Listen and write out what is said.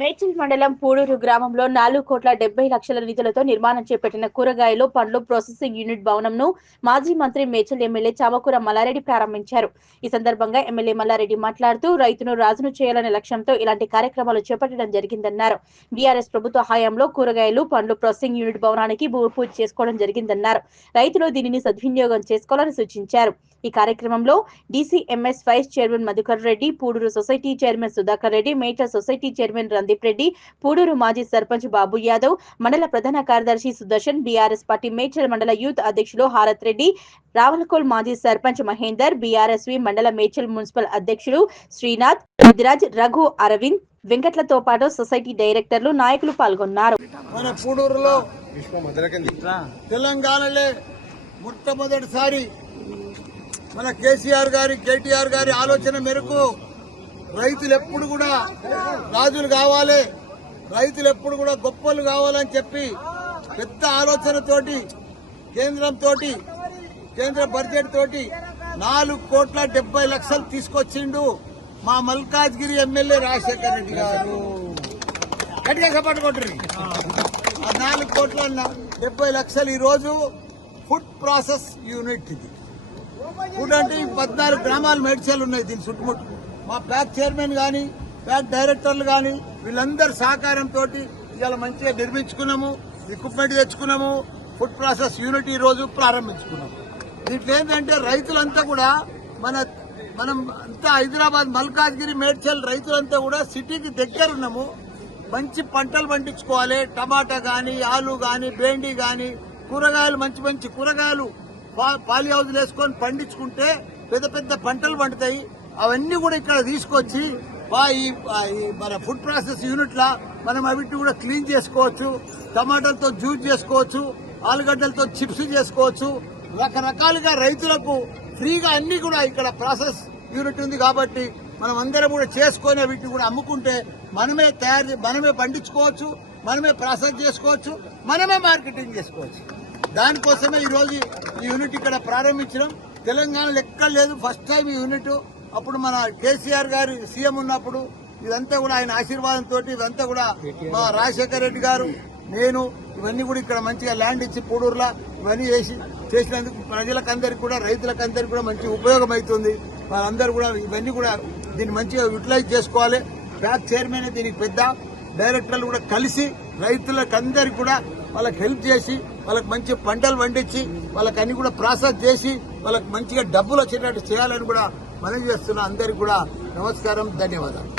మేడ్చల్ మండలం పూడూరు గ్రామంలో 4,70,00,000 నిధులతో నిర్మాణం చేపట్టిన కూరగాయలు, పండ్లు ప్రాసెసింగ్ యూనిట్ భవనంను మాజీ మంత్రి మేడ్చల్ ఎమ్మెల్యే చామకూర మల్లారెడ్డి ప్రారంభించారు. ఈ సందర్భంగా ఎమ్మెల్యే మల్లారెడ్డి మాట్లాడుతూ రైతును రాజును చేయాలనే లక్ష్యంతో ఇలాంటి కార్యక్రమాలు చేపట్టడం జరిగిందన్నారు. బీఆర్ఎస్ ప్రభుత్వ హయాంలో కూరగాయలు, పండ్లు ప్రాసెసింగ్ యూనిట్ భవనానికి భూమి పూజ చేసుకోవడం జరిగిందన్నారు. రైతులు దీనిని సద్వినియోగం చేసుకోవాలని సూచించారు. ఈ కార్యక్రమంలో DCMS vice chairman Madhukar Reddy, Pudur society chairman Sudhakar Reddy, Medchal society chairman Randeep Reddy, Pudur మాజీ సర్పంచ్ బాబు యాదవ్, మండల ప్రధాన కార్యదర్శి సుదర్శన్, బీఆర్ఎస్ పార్టీ మేడ్చల్ మండల యూత్ అధ్యక్షులు హారత్ రెడ్డి, రావలకోల్ మాజీ సర్పంచ్ మహేందర్, బీఆర్ఎస్వి మండల మేడ్చల్ మున్సిపల్ అధ్యక్షులు శ్రీనాథ్, ముదిరాజ్, రఘు, అరవింద్, వెంకట్లతో పాటు సొసైటీ డైరెక్టర్లు, నాయకులు పాల్గొన్నారు. మన పూడూరులో తెలంగాణలో మొట్టమొదటిసారి మన కేటీఆర్ గారి ఆలోచన మేరకు రైతులు ఎప్పుడు కూడా రాజులు కావాలి, రైతులు ఎప్పుడు కూడా గొప్పలు కావాలని చెప్పి పెద్ద ఆలోచనతోటి కేంద్ర బడ్జెట్ తోటి 4,70,00,000 తీసుకొచ్చిండు మా మల్కాజ్గిరి ఎమ్మెల్యే రాజశేఖర్ రెడ్డి గారు. గట్టిగా పట్టుకుంటారు. ఆ 4,70,00,000 ఈ రోజు ఫుడ్ ప్రాసెస్ యూనిట్. ఇది ఫుడ్ అంటే 14 గ్రామాలు మేడ్చల్ ఉన్నాయి. దీని చుట్టుముట్టు మా ప్యాక్ చైర్మన్ గాని, ప్యాక్ డైరెక్టర్లు గాని వీళ్ళందరి సహకారంతో ఇవాళ మంచిగా నిర్మించుకున్నాము, ఎక్విప్మెంట్ తెచ్చుకున్నాము. ఫుడ్ ప్రాసెస్ యూనిట్ ఈ రోజు ప్రారంభించుకున్నాము. దీంట్లో ఏంటంటే రైతులంతా కూడా మనం అంతా హైదరాబాద్, మల్కాజ్గిరి, మేడ్చల్ రైతులంతా కూడా సిటీకి దగ్గర ఉన్నాము. మంచి పంటలు పండించుకోవాలి. టమాటా గాని, ఆలు గాని, బేండి గాని, కూరగాయలు మంచి కూరగాయలు పాలి హౌజులు వేసుకొని పండించుకుంటే పెద్ద పెద్ద పంటలు పండుతాయి. అవన్నీ కూడా ఇక్కడ తీసుకొచ్చి మన ఫుడ్ ప్రాసెస్ యూనిట్ లా మనం అవిటి కూడా క్లీన్ చేసుకోవచ్చు. టమాటాలతో జ్యూస్ చేసుకోవచ్చు, ఆలుగడ్డలతో చిప్స్ చేసుకోవచ్చు. రకరకాలుగా రైతులకు ఫ్రీగా అన్ని కూడా ఇక్కడ ప్రాసెస్ యూనిట్ ఉంది కాబట్టి మనం అందరం కూడా చేసుకొని వీటిని కూడా అమ్ముకుంటే మనమే పండించుకోవచ్చు, మనమే ప్రాసెస్ చేసుకోవచ్చు, మనమే మార్కెటింగ్ చేసుకోవచ్చు. దానికోసమే ఈ రోజు ఈ యూనిట్ ఇక్కడ ప్రారంభించడం. తెలంగాణలో ఎక్కడ లేదు, ఫస్ట్ టైం ఈ యూనిట్. అప్పుడు మన కేసీఆర్ గారు సీఎం ఉన్నప్పుడు ఇదంతా కూడా ఆయన ఆశీర్వాదంతో ఇదంతా కూడా మా రాజశేఖర్ రెడ్డి గారు, నేను ఇవన్నీ కూడా ఇక్కడ మంచిగా ల్యాండ్ ఇచ్చి పూడూరులా ఇవన్నీ చేసినందుకు ప్రజలకందరికి కూడా, రైతులకందరికి కూడా మంచి ఉపయోగం అవుతుంది. వాళ్ళందరూ కూడా ఇవన్నీ కూడా దీన్ని మంచిగా యూటిలైజ్ చేసుకోవాలి. ప్యాక్ చైర్మన్ దీనికి పెద్ద డైరెక్టర్లు కూడా కలిసి రైతులకందరికి కూడా వాళ్ళకి హెల్ప్ చేసి వాళ్ళకి మంచి పంటలు పండించి వాళ్ళకి అన్ని కూడా ప్రాసెస్ చేసి వాళ్ళకి మంచిగా డబ్బులు వచ్చేటట్టు చేయాలని కూడా మనం చేస్తున్నా. అందరికి కూడా నమస్కారం, ధన్యవాదాలు.